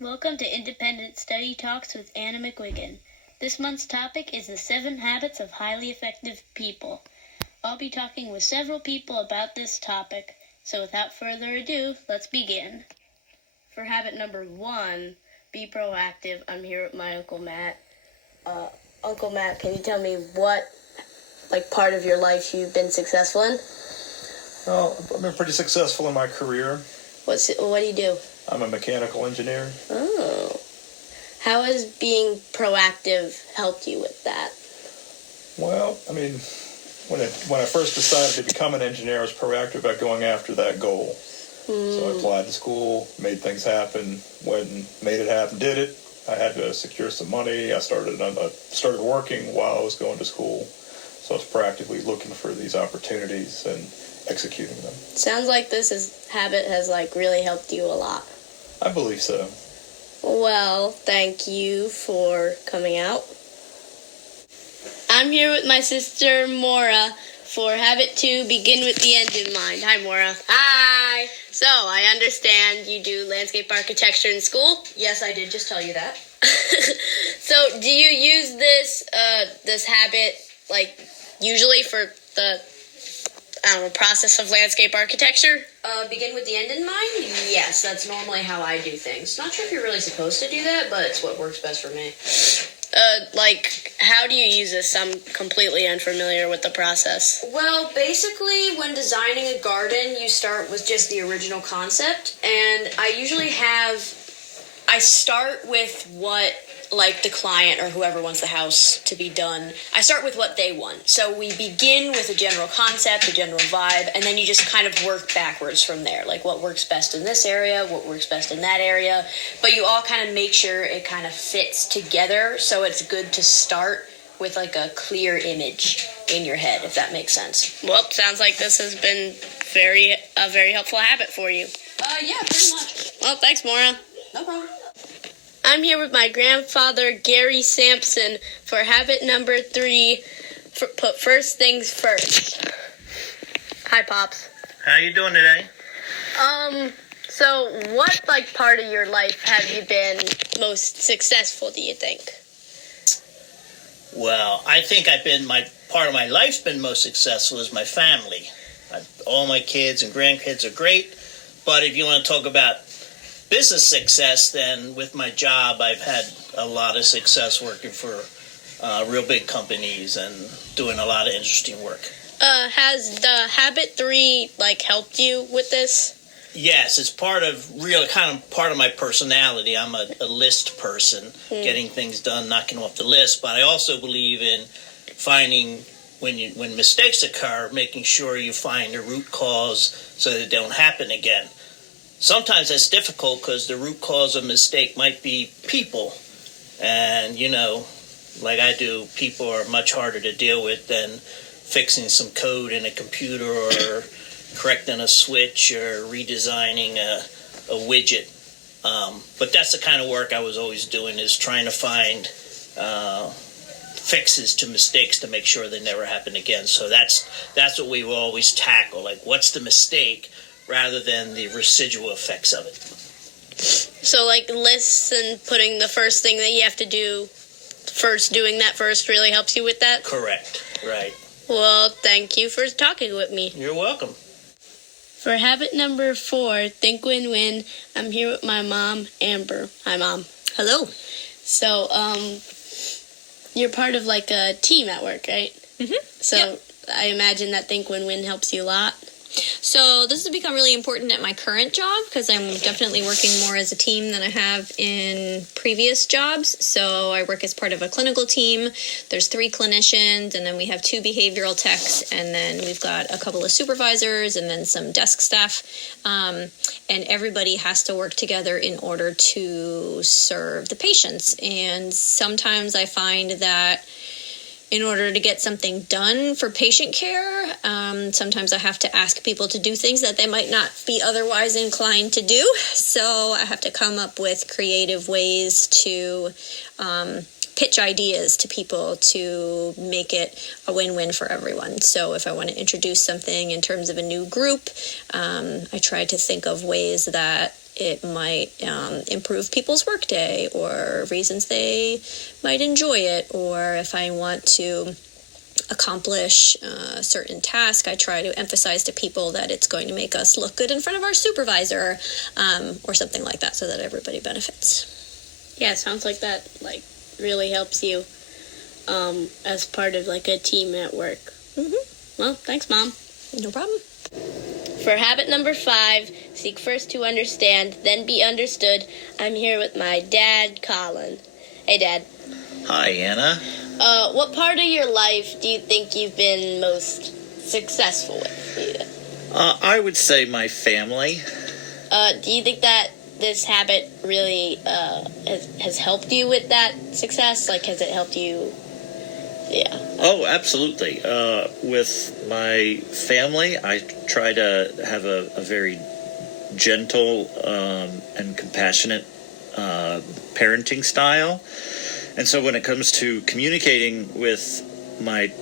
Welcome to Independent Study Talks with Anna McGuigan. This month's topic is the 7 Habits of Highly Effective People. I'll be talking with several people about this topic, so without further ado, let's begin. For habit number 1, be proactive. I'm here with my Uncle Matt. Uncle Matt, can you tell me what part of your life you've been successful in? Well, I've been pretty successful in my career. What do you do? I'm a mechanical engineer. Oh. How has being proactive helped you with that? Well, when I first decided to become an engineer, I was proactive about going after that goal. So I applied to school, made things happen, made it happen, did it. I had to secure some money. I started working while I was going to school. So I was proactively looking for these opportunities and executing them. Sounds like this habit has really helped you a lot. I believe so. Well, thank you for coming out. I'm here with my sister Maura for habit 2, begin with the end in mind. Hi, Maura. Hi! So, I understand you do landscape architecture in school? Yes, I did just tell you that. So, do you use this habit, usually for the process of landscape architecture? Begin with the end in mind? Yes, that's normally how I do things. Not sure if you're really supposed to do that, but it's what works best for me. How do you use this? I'm completely unfamiliar with the process. Well, basically, when designing a garden, you start with just the original concept, and I start with what, the client or whoever wants the house to be done, I start with what they want. So we begin with a general concept, a general vibe, and then you just kind of work backwards from there. What works best in this area, what works best in that area. But you all kind of make sure it kind of fits together, so it's good to start with a clear image in your head, if that makes sense. Well, sounds like this has been a very helpful habit for you. Yeah, pretty much. Well, thanks, Maura. No problem. I'm here with my grandfather, Gary Sampson, for habit number 3, put first things first. Hi, Pops. How you doing today? So what, part of your life have you been most successful, do you think? Well, I think part of my life's been most successful is my family. All my kids and grandkids are great, but if you want to talk about business success, then with my job, I've had a lot of success working for real big companies and doing a lot of interesting work. Has the habit 3, helped you with this? Yes, it's part of my personality. I'm a list person, getting things done, knocking off the list. But I also believe in finding, when mistakes occur, making sure you find the root cause so that they don't happen again. Sometimes that's difficult because the root cause of mistake might be people. And, like I do, people are much harder to deal with than fixing some code in a computer or correcting a switch or redesigning a widget. But that's the kind of work I was always doing, is trying to find fixes to mistakes to make sure they never happen again. So that's what we will always tackle. What's the mistake, rather than the residual effects of it. So, lists and putting the first thing that you have to do first, doing that first really helps you with that? Correct. Right. Well, thank you for talking with me. You're welcome. For habit number 4, think win-win, I'm here with my mom, Amber. Hi, Mom. Hello. So, you're part of, a team at work, right? Mm-hmm. So, yep. I imagine that think win-win helps you a lot. So this has become really important at my current job because I'm definitely working more as a team than I have in previous jobs. So I work as part of a clinical team. There's 3 clinicians, and then we have 2 behavioral techs, and then we've got a couple of supervisors and then some desk staff. And everybody has to work together in order to serve the patients. And sometimes I find that in order to get something done for patient care, sometimes I have to ask people to do things that they might not be otherwise inclined to do. So I have to come up with creative ways to pitch ideas to people to make it a win-win for everyone. So if I want to introduce something in terms of a new group, I try to think of ways that it might improve people's workday, or reasons they might enjoy it, or if I want to accomplish a certain task, I try to emphasize to people that it's going to make us look good in front of our supervisor, or something like that, so that everybody benefits. Yeah, sounds like that really helps you as part of a team at work. Mm-hmm. Well, thanks, Mom. No problem. For habit number 5, seek first to understand, then be understood. I'm here with my dad, Colin. Hey, Dad. Hi, Anna. What part of your life do you think you've been most successful with? I would say my family. Do you think that this habit really has helped you with that success? Has it helped you? Yeah. Oh, absolutely. With my family, I try to have a very gentle and compassionate parenting style. And so when it comes to communicating with my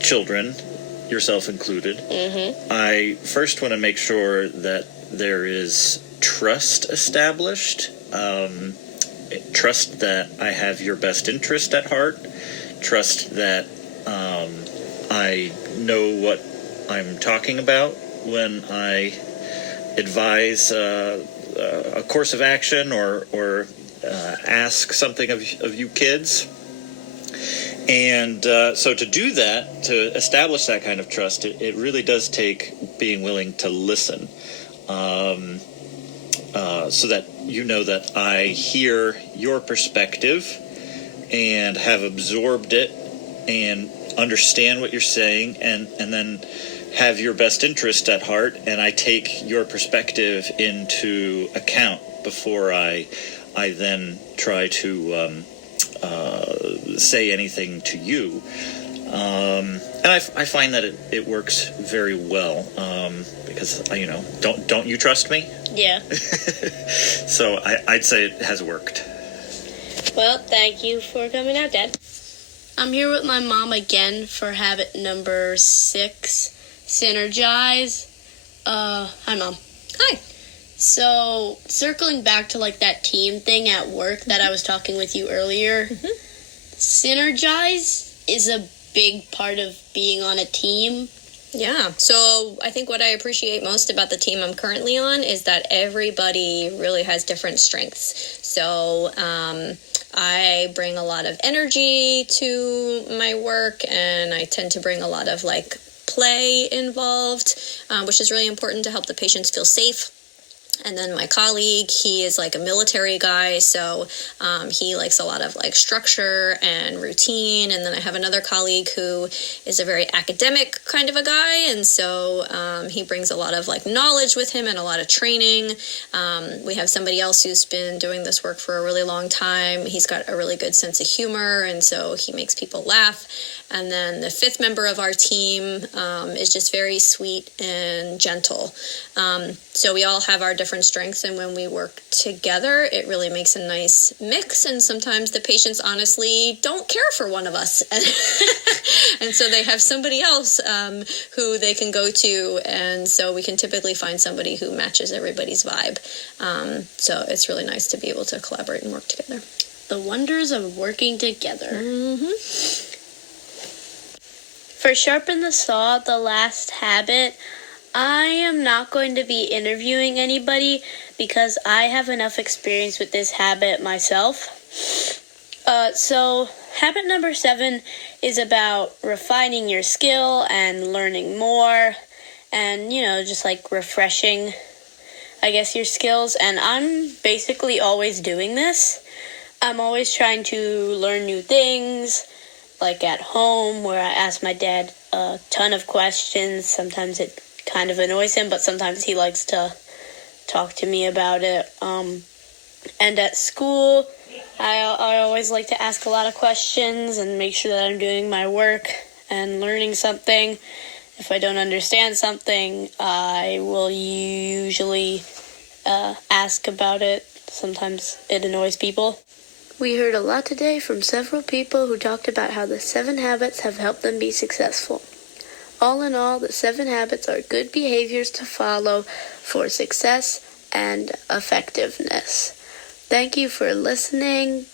children, yourself included, I first want to make sure that there is trust established, trust that I have your best interest at heart, trust that I know what I'm talking about when I advise a course of action or ask something of you kids. And so to do that, to establish that kind of trust, it really does take being willing to listen, so that you know that I hear your perspective and have absorbed it and understand what you're saying, and then have your best interest at heart, and I take your perspective into account before I then try to say anything to you. And I find that it works very well, because don't you trust me? Yeah. So I'd say it has worked. Well, thank you for coming out, Dad. I'm here with my mom again for habit number 6, synergize. Hi, Mom. Hi. So, circling back to that team thing at work that I was talking with you earlier, synergize is a big part of being on a team. Yeah, so I think what I appreciate most about the team I'm currently on is that everybody really has different strengths. So I bring a lot of energy to my work, and I tend to bring a lot of play involved, which is really important to help the patients feel safe. And then my colleague, he is a military guy, so he likes a lot of structure and routine. And then I have another colleague who is a very academic kind of a guy, and so he brings a lot of knowledge with him and a lot of training. We have somebody else who's been doing this work for a really long time. He's got a really good sense of humor, and so he makes people laugh. And then the 5th member of our team is just very sweet and gentle. So we all have our different strengths, and when we work together, it really makes a nice mix. And sometimes the patients honestly don't care for one of us. And so they have somebody else who they can go to, and so we can typically find somebody who matches everybody's vibe. So it's really nice to be able to collaborate and work together. The wonders of working together. Mm-hmm. For Sharpen the Saw, the last habit, I am not going to be interviewing anybody because I have enough experience with this habit myself. So habit number 7 is about refining your skill and learning more and, just refreshing, I guess, your skills. And I'm basically always doing this. I'm always trying to learn new things, at home, where I ask my dad a ton of questions. Sometimes it kind of annoys him, but sometimes he likes to talk to me about it. And at school, I always like to ask a lot of questions and make sure that I'm doing my work and learning something. If I don't understand something, I will usually ask about it. Sometimes it annoys people. We heard a lot today from several people who talked about how the 7 habits have helped them be successful. All in all, the 7 habits are good behaviors to follow for success and effectiveness. Thank you for listening.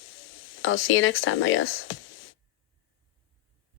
I'll see you next time, I guess.